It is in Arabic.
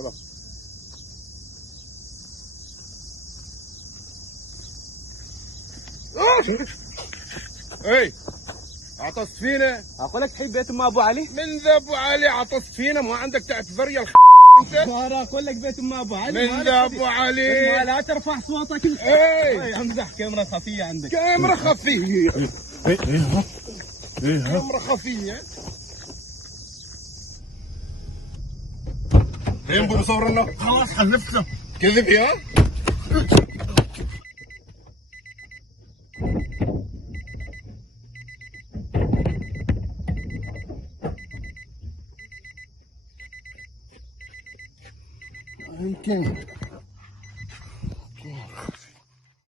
يلا. اي عطست فينا. اقول لك تحب بيت ام ابو علي؟ من ذا ابو علي عطست فينا، ما عندك تعتبر يا انت. انا اقول لك بيت ام ابو علي. من ذا ابو علي. لا ترفع صوتك. اي امزح، كاميرا خفيه عندك. كاميرا خفيه. كاميرا خفيه. فين ابو مصور لنا؟ خلاص حلفته. كذب يا يمكن